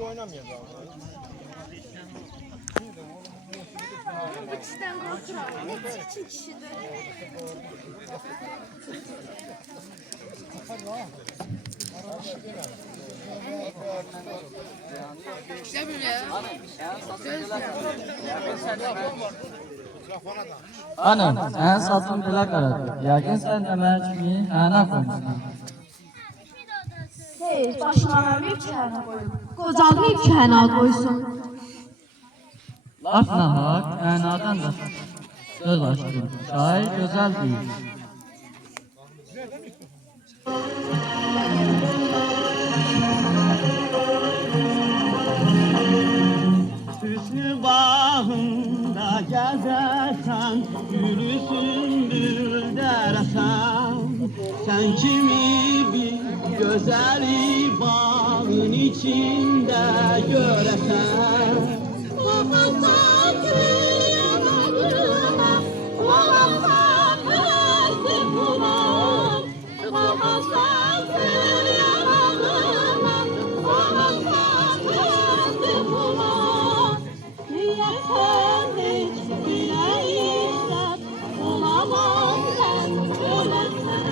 oynamayacağım. Bu kişiden korkuyorum. Ne için kişidir? Gel buraya. Hanım, ən satın belə qaradır. Yəqin sən də mənim kimi hənə qoymuşsan. Hey, başına vermeyip ki hana koyun. Kocalmayıp ki hana koysun. Laf nahaq, hənadan da söz açdım. Şair gözəl deyil. Hüsnü bağında gəzərsən, gülü sümbül dərəsən. Sən kimi bir gözəli bağın içində görəsən. Baxasan yanarıma, baxasan özüm bulan. Baxasan yanarıma, baxasan özüm bulan. Niyəsən heç biləyirsən, olamam sən öləsən.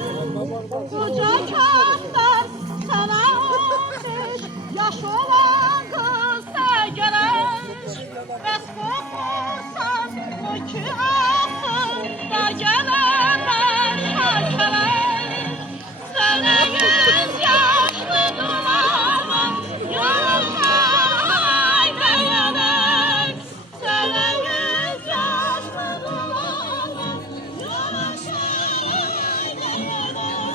Koca kaftar sana 15 yaş olan kız gərək. Bəs qorxursan o ki axır da gələrlər şəkərək. Sənə 100 yaşlı duramam, yanımdan ayrıyadək. Sənə 100 yaşlı duramam, yanımdan ayrıyadək.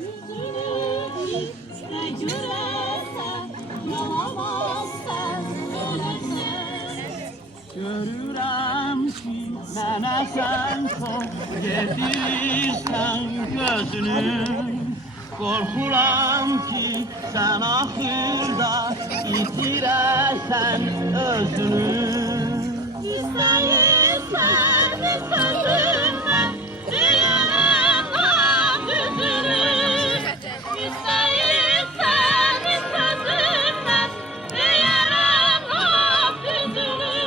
Yüzünü görərsən, yalamazsan, ölərsən. Görürəm ki, mənə sən çox yedirsən gözünü. Qorxuram ki, sən axırda itirərsən özünü. İstəyirsən bir sözümdən, deyərəm laf düzünü. İstəyirsən bir sözümdən, deyərəm laf düzünü.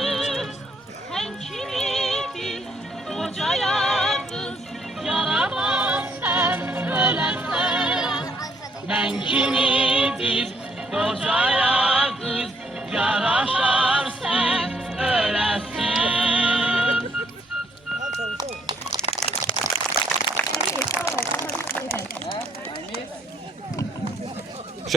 Sən kimi bir qocaya qız yaramaz sən ölərsən. Mən kimi bir qocaya